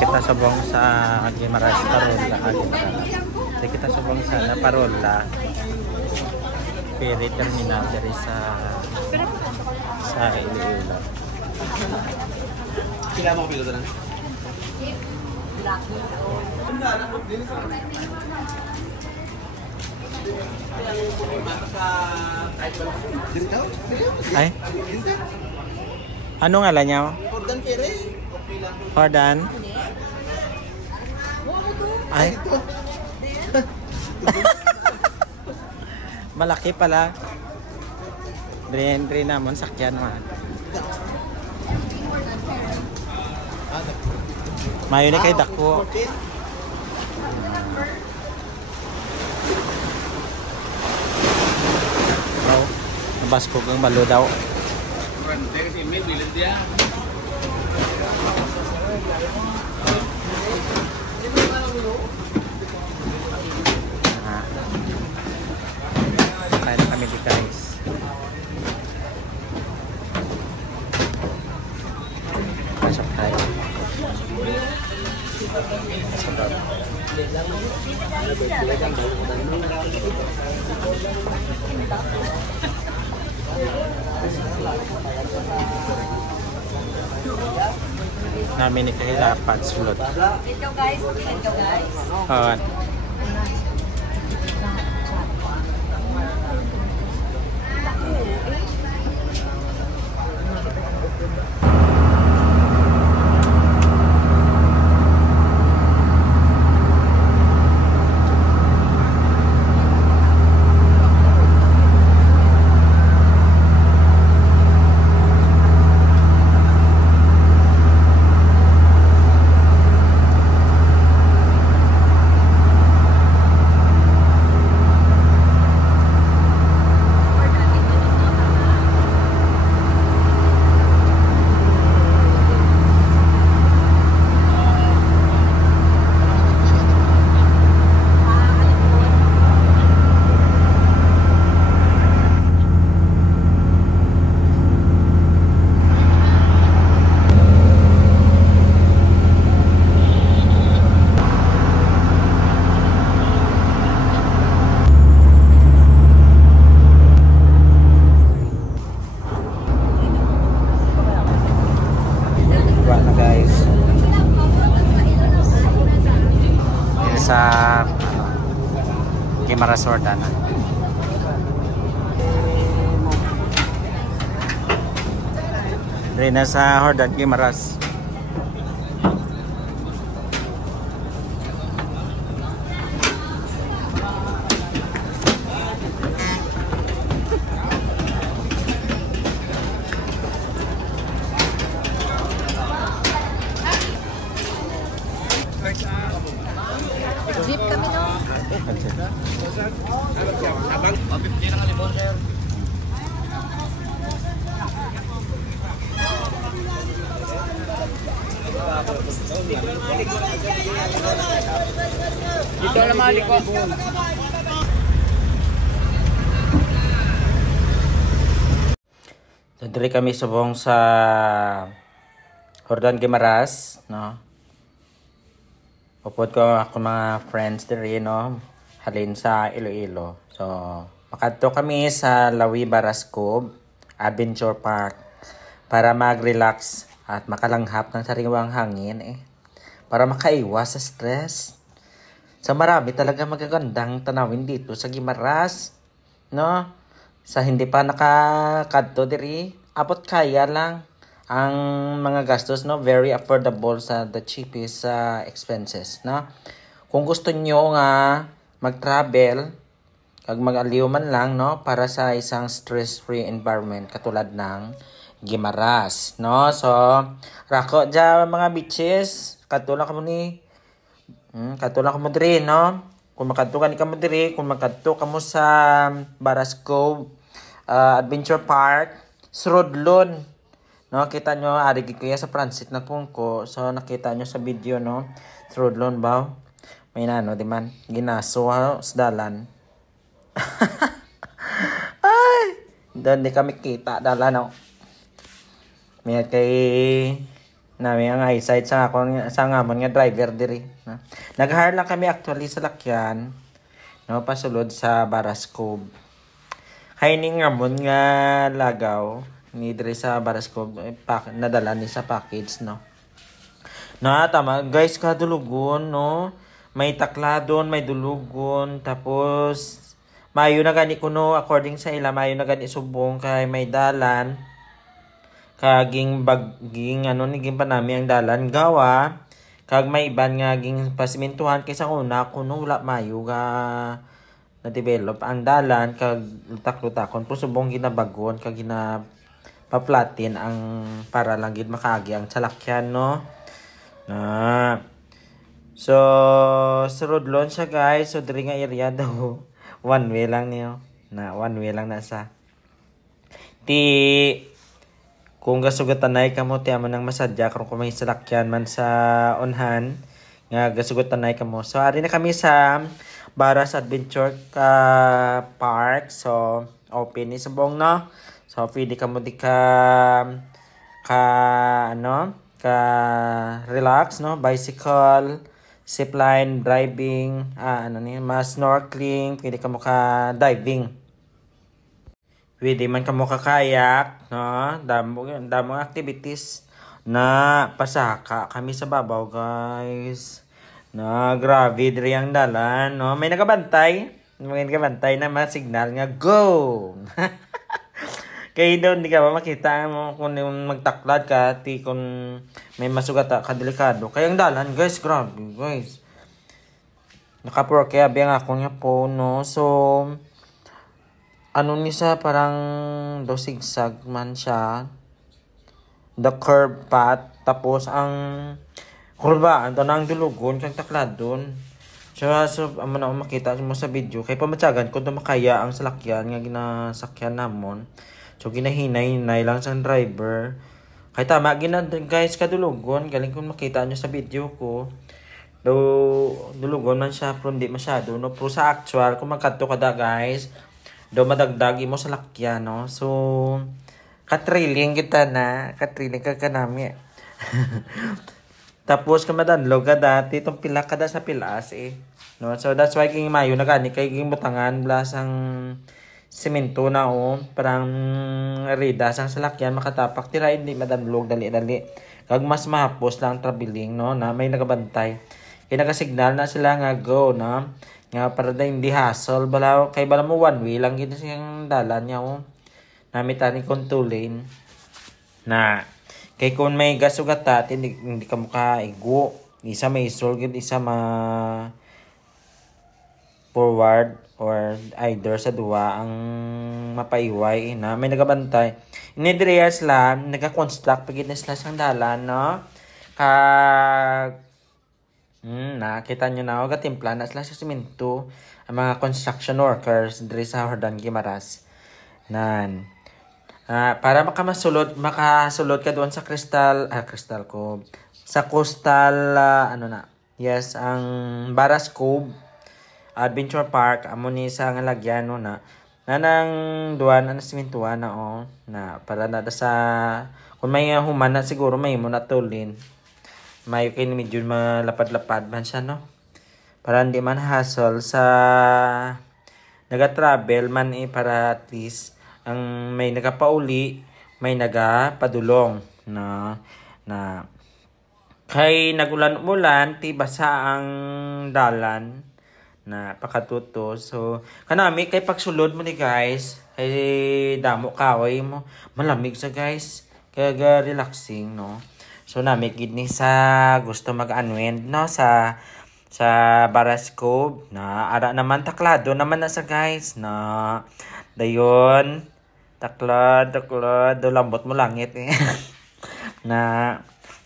kita subong sa Guimaras Parola. Di kita subong sa Parola. Ferry terminal dari sa Iloilo. Kailangan mo piloto na? Ay? Ano ngalan niya? Jordan Ferry. Jordan? Ay? Malaki pala. Dre namon sakyan man. Mayo ni kay dako. Oh, nabas ko kang balo daw. Kain na kami di guys. Pasok tayo. Sabab. Namin ni kahilapan sulod. Ito guys, ito guys. Oo. Sa Guimaras Jordan. Rin na sa Jordan Guimaras. Jeep kami no. Abang, 50 lang libon sir. Dito na mali ko. Diri kami subong sa Jordan Guimaras, no. Upod ko ako mga friends diri, no, halin sa Iloilo. So, makadto kami sa Lawi Barascob Adventure Park para mag-relax at makalanghap ng sariwang hangin para makaiwas sa stress. So, marami talaga magagandang tanawin dito sa Guimaras, no? Sa hindi pa nakakadto diri, abot kaya lang ang mga gastos, no, very affordable sa the cheapest expenses, no. Kung gusto nyo nga mag-travel kag mag-aliw man lang, no, para sa isang stress-free environment katulad ng Guimaras, no. So rako ja mga beaches katulad kamo ni katulad kamo diri, no. Kung makadto ka mo diri, kung makadto kamo sa Barascob Adventure Park, Srodlon. No, kita nyo, ari kuya sa Francis na pungko. So, nakita nyo sa video, no? Srodlon ba? May nano, di man? Ginaso, ha? Sdalan. Ay! Doon di kami kita, dala, no? May kay Nami ang eyesight sa ako sa ngamon nga driver diri. Nag-hire lang kami actually sa lakyan. No, pasulod sa Barascob. Hay ni ngamon nga lagaw ni diri sa Barascob nadala ni sa package no. Tama guys, kadulugon no. May takladon, may dulugon, tapos mayo na gani kuno according sa ila mayo na gani subong kay may dalan kaging baging ano ni ginpanami ang dalan gawa kag may iban nga ging pasimentuhan kaysa una kuno wala mayo ga na develop ang dalan kag lutak-lutakon pero subong ginabagon kag paplatin ang para lang gid makaagi ang salakyan no. So surudlon siya guys, so diri nga area daw one way lang niyo. One way lang na sa. Kung gasugatanay ka mo, ti amo nang masadya kung may salakyan man sa onhan, nga gasugatanay ka mo. So, ari na kami sa Baras Adventure Park. So, open ni subong no. So, pwede ka mo di ka relax no, bicycle, zipline, driving, mas snorkeling, pwede ka mo ka diving. Pwede man ka mo ka kayak, no? Damo activities na pasaka kami sa babaw, guys. Grabe diri ang dalan, no? May nagabantay na mga signal nga go. Kaya daw hindi ka ba makita mo kung magtaklad ka, kung may masugat ka delikado. Kaya ang dalan, guys, grabe, guys. Nakapuro kaya biyang ako nga po, no? So, ano ni sa parang do zigzag man siya. The curve path. Tapos ang kurba, ito na ang dulugon, kang taklad dun. So, amo na makita mo sa video. Kaya pamatsagan ko ito makaya ang salakyan nga ginasakyan namon. So, ginahinay-hinay lang sa driver. Kaya tama, guys, kadulugon. Galing kung makita nyo sa video ko. Dulugon man siya, pero hindi masyado. No? Pero sa actual, kung magkanto ka da, guys, madagdagi mo sa lakyan, no? So, katriling kita na. Katriling ka nami. Tapos, kamadanlog ka dati. Itong pila ka da sa pilas, eh. No? So, that's why king mayo na gani. Kaya king butangan, blas ang semento na parang rida sang salakyan makatapak tira hindi madanlog dali-dali kag mas mahapos lang traveling no na may nagabantay kay nagasignal na sila nga go na nga para da hindi hassle balaw kay bala mo one way lang gid siyang dalan niya namitani kon two lane na kay kung may gasugata hindi ka muka igo isa may isol gid isa forward or either sa duwa ang mapaiway na may nagabantay. Inidriyas lang, nagka-construct pagit na sila sang dalan, no? Nakita nyo na, gatimpla na sila sa simento ang mga construction workers diri sa Hordan Guimaras. Para makasulod ka doon sa Crystal Cove. Sa coastal, yes, ang Barascob Adventure Park amo ni sa nga lagyan no na nanang duwan na simentuan na para na sa kung may human na siguro may mo natulin may kay medyo malapad-lapad man siya no para hindi man hassle sa naga-travel man para at least ang may nagapauli may nagapadulong na kay nagulan-ulan ti basa ang dalan na pakatuto. So, kanami kay pagsulod mo ni guys, kay damo kaway mo, malamig sa guys. Kaya relaxing, no? So, nami gid ni sa gusto mag-unwind, no? Sa Barascob, na ara naman taklado naman na sa guys, na dayon, taklad, lambot mo langit eh. na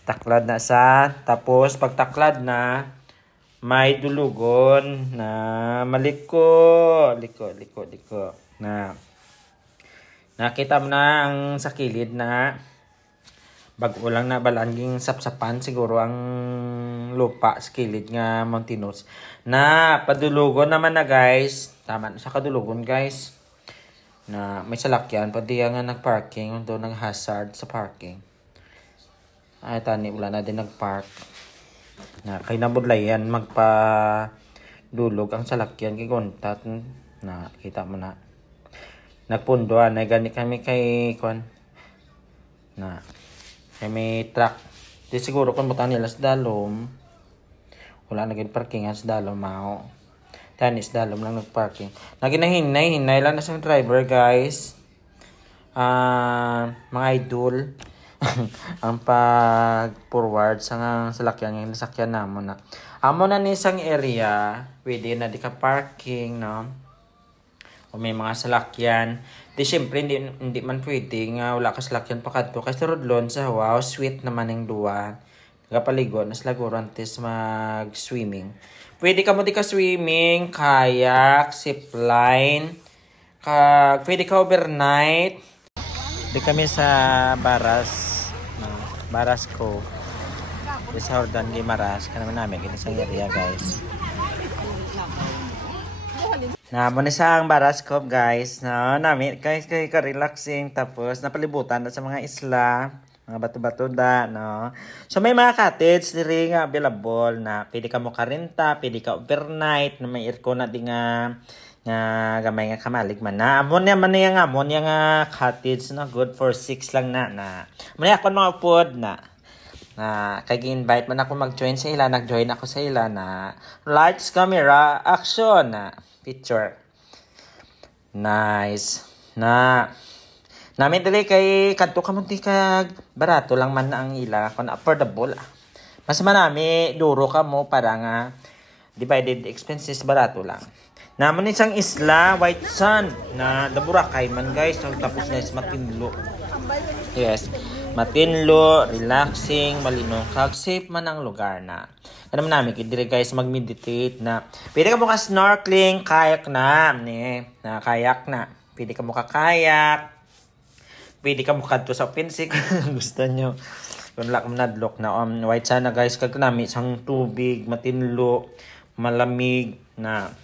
taklad na sa, tapos pag taklad na, may dulugon na maliko na nakita mo na ang sa kilid na bago lang na balanging sapsapan siguro ang lupa sa kilid nga mountainous na padulugon naman na guys tama sa kadulugon guys na may salakyan pati nga nagparking doon nag hazard sa parking Ay, tani, wala na din nag-park. Na, kay nabudlayan, dulog ang salakyan kay Gontat. Na, kita mo na. Nagpunduan, ay gani kami kay Kwan. Na, kay may truck. Di siguro kung butan nila sa dalom. Wala naging parking sa dalom, mao. Tanis dalom lang nagparking. Hinay lang na sa driver, guys. Mga idol. Ang pag-forward sa salakyan yung nasakyan namon na. Amo na ni isang area, pwede na di ka parking, no? O may mga salakyan. Di syempre, hindi man pwede nga wala ka salakyan pa kadto. Kasi rodlon sa wow, sweet naman yung duwa. Nagapaligo, naslaguro antes mag-swimming. Pwede ka mo di ka swimming, kayak, zipline, pwede ka overnight. Di kami sa Baras ko. Di sa Jordan Guimaras. Kanaman namin, kinisang area guys. Muna sa ang Baras ko guys. Namin, guys, relaxing. Tapos, napalibutan na sa mga isla. Mga bato-bato da, no? So, may mga cottage diri nga available na pwede ka mo karenta, pwede ka overnight, na may aircon na di nga gamay nga kamalig man na. Amon nga cottage na good for 6 lang na. Muna ako mga food na kay gi-invite man ako mag-join sa ila, nag-join ako sa ila na lights, camera, action na picture. Nice. Namin dali kay kadto ka munti kag barato lang man na ang ila kun affordable. Mas manami duro ka mo para nga divided expenses barato lang. Namon isang isla White Sand na Boracay man guys, tapos guys matinlo. Yes, matinlo, relaxing, malino kag safe man ang lugar na. Ano namin kidiri guys mag-meditate na. Pwede ka mo ka snorkeling, kayak na, na kayak na. Pwede ka mo ka kayak. Pwede ka mo kadto sa pinsik gusto nyo. Kung wala kang nadlock na White Sand na guys, kag nami isang tubig, matinlo, malamig na.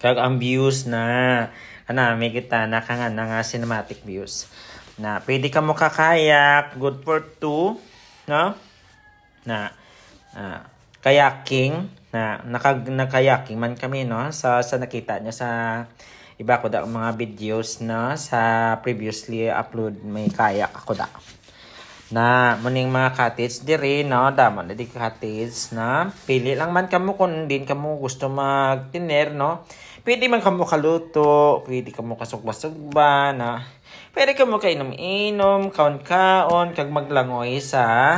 Kag ang views na kanami kita na nga cinematic views. Na pwede ka mo kakayak, good for 2, no? Na kayaking na nakayaking man kami, no? Sa nakita niya sa iba ko da mga videos na sa previously upload, may kayak ako da. Na muning mga cottage diri, no? Damo na di cottage na pili lang man kamo kung din kamo gusto magtiner, no? Pwede man kamo kaluto, pwede kamo kasugba-sugba na. Pwede kamo kainom-inom, kaon-kaon kag maglangoy sa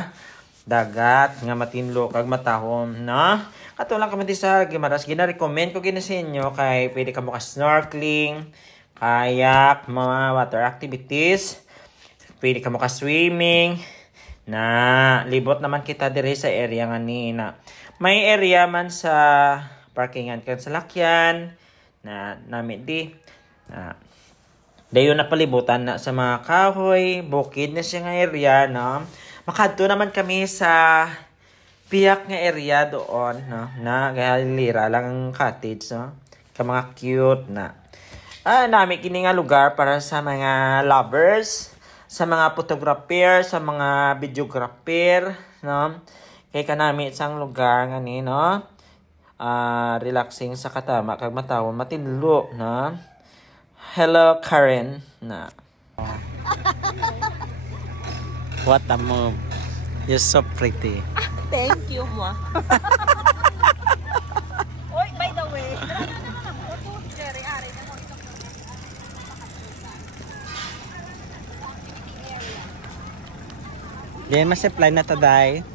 dagat nga matinlo kag matahom, no? Ato lang kami sa Guimaras, gina-recommend ko gina sa inyo kay pwede ka mo ka snorkeling, kayak, mga water activities, pwede ka mo ka swimming, na libot naman kita dire sa area nga ni na. May area man sa parkingan kan sa lakyan, na namin di, dayon na palibutan na sa mga kahoy, bukid na siya nga area, no? Makadto naman kami sa piyak nga area doon, no? Na galira lang ang cottage, no? Ka mga cute na. Nami kini nga lugar para sa mga lovers, sa mga photographer, sa mga videographer, no? Kay kanami isang lugar nga ni, no? Relaxing sa katama kag matawon matinlo, no? Hello Karen na. What a move. You're so pretty. Thank you, ma. Oy, by the way. Diyan ma-supply na to, day.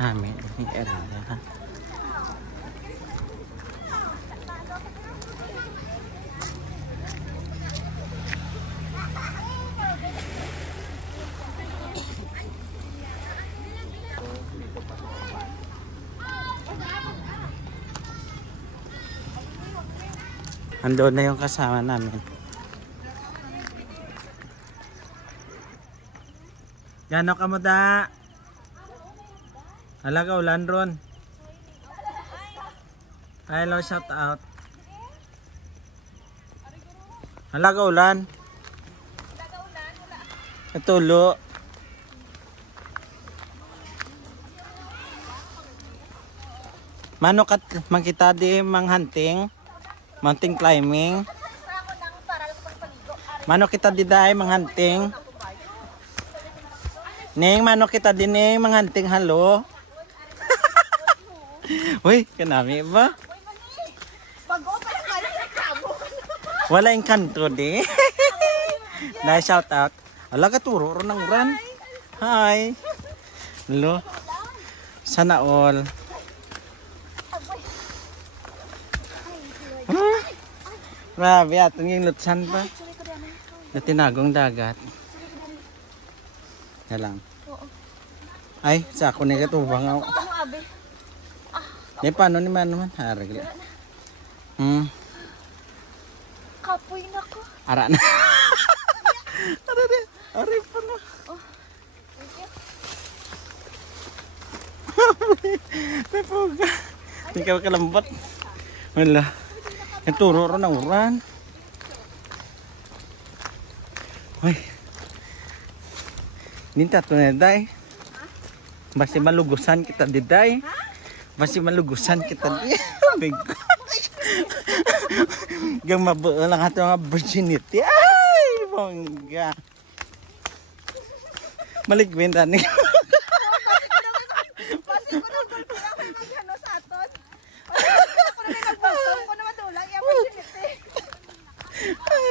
Amin, ini area ha. Andun na yung kasama namin. Gano ka mo da? Alaga ulan ron. Hello, shout out. Alaga ulan. Itulo. Mano kat makita di hunting, mountain climbing. Mano kita di day hunting. Ning mano kita din ning hunting halo. Uy, kanami ba? Wala yung kanto di. Na shout out. Ala ka turo ron ng uran. Hi. Hello. Sana all. Grabe aton yung lutsan pa. Na tinagong dagat. Na lang. Ay, sa ako ni katubang ako. Di paano ni man naman? Harag. Kapoy na ko. Ara na. Ara na. Ara pa na. Pepoga. Ikaw kalambot. Wala. Ituro ron ng uran. Uy. Ninta to na day. Basi malugusan kita di day. Basi malugusan kita di. Big. Gang mabuo lang ato nga virginity. Ay, bongga. Maligwin tani. Kasi ko na gulpo na kayo maghano sa aton. Ako na nagbulto ko na matulang yung opportunity. Ay,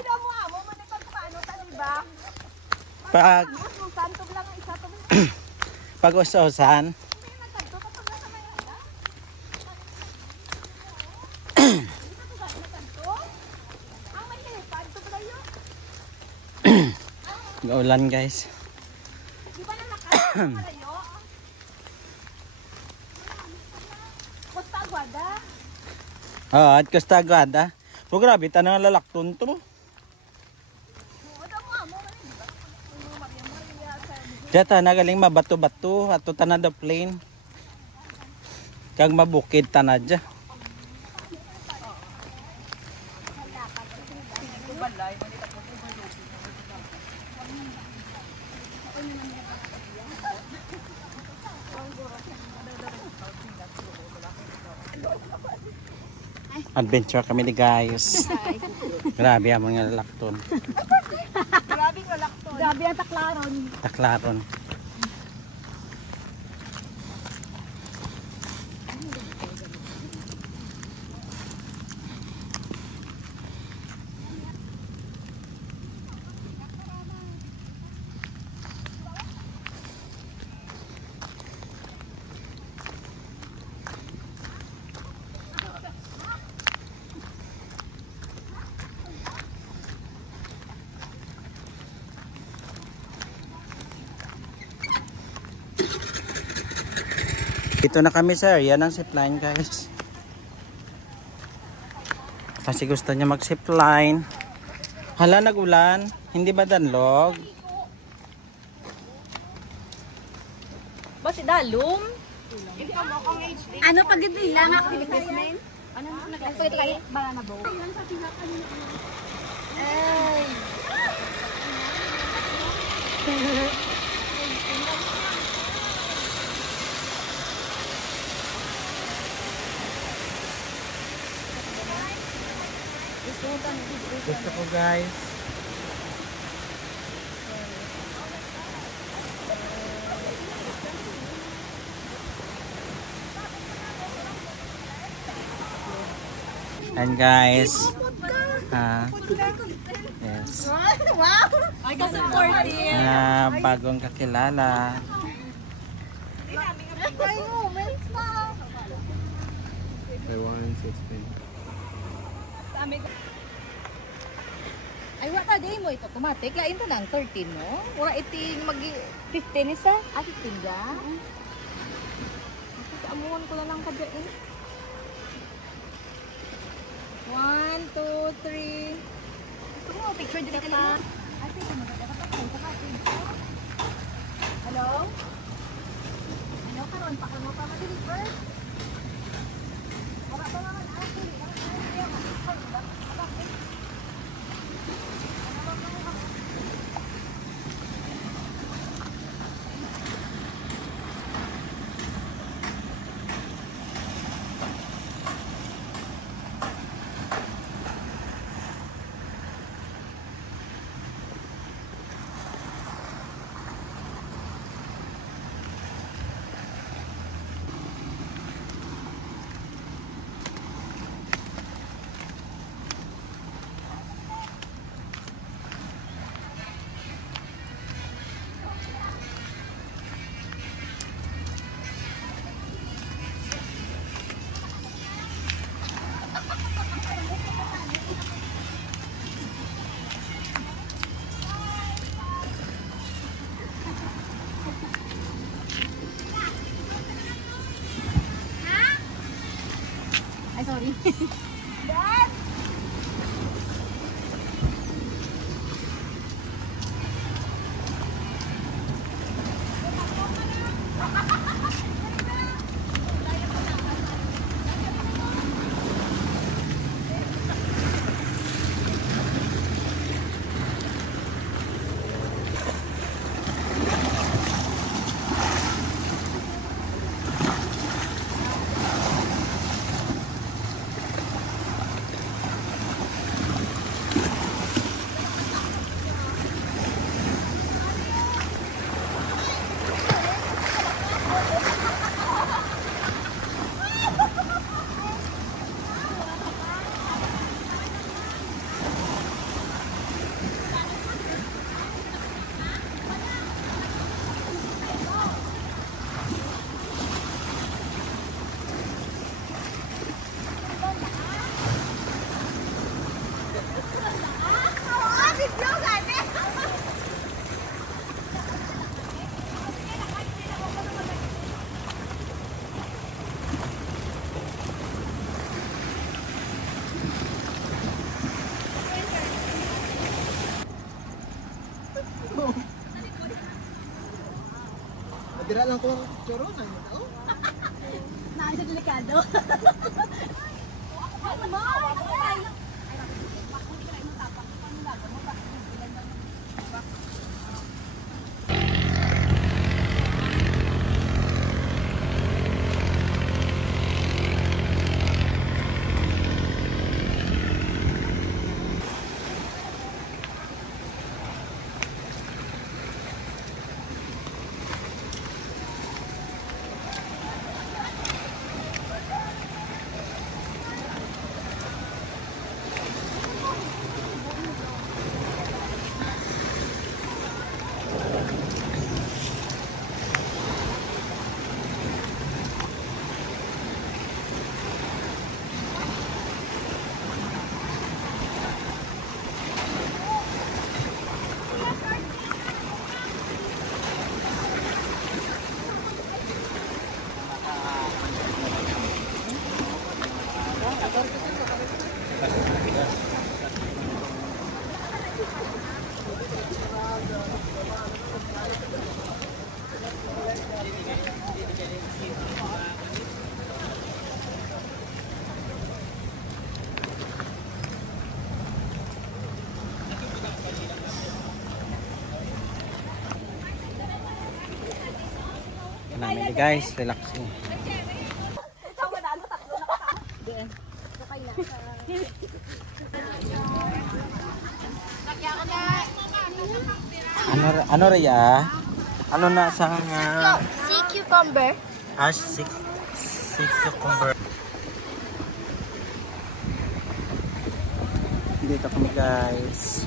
damo amo man ipag paano ta diba? Pag Santo lang ang isa to. pag-usasan. Ulan guys. Di ba na nakakalayo? Costa Aguada. At Costa Aguada. O grabe, tanang lalakton to. Diyata nagaling mabato-bato. Ato tanang the plane. Kag mabukid tanadya. Adventure kami ni guys. Grabe ang mga lalakton. Grabe ko lakton. Grabe ang taklaron. Taklaron. Dito na kami sa area ng zipline guys. Kasi gusto niya mag zipline. Hala nag-ulan. Hindi ba danlog? Ba si Dalum? Ano pag ito lang ako investment? Ano nagpagod kayo? Banana boat. Ay. Gusto ko guys. And guys. Yes. Wow! Ay, ka-supportive. Bagong kakilala. Ay, moments na. Ay, wala day mo ito. Automatic. Lain to lang. 13, no? Wala iting mag-15 isa. 15 ga? Amuhan ko na lang ka dyan. 1, 2, 3. Gusto mo, picture dyan ka pa. Ate, maganda ka pa. Ano karon pa kamo pa ma-deliver? Wala pa naman ako. Ay, sorry. Dad! Madira lang ko choro na yun. Oh. Naan sa delikado. Ano mo? Namin guys, relaxing. Ano Raya? Ano na sa Sea cucumber. sea cucumber. Dito kami guys.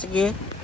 Sige.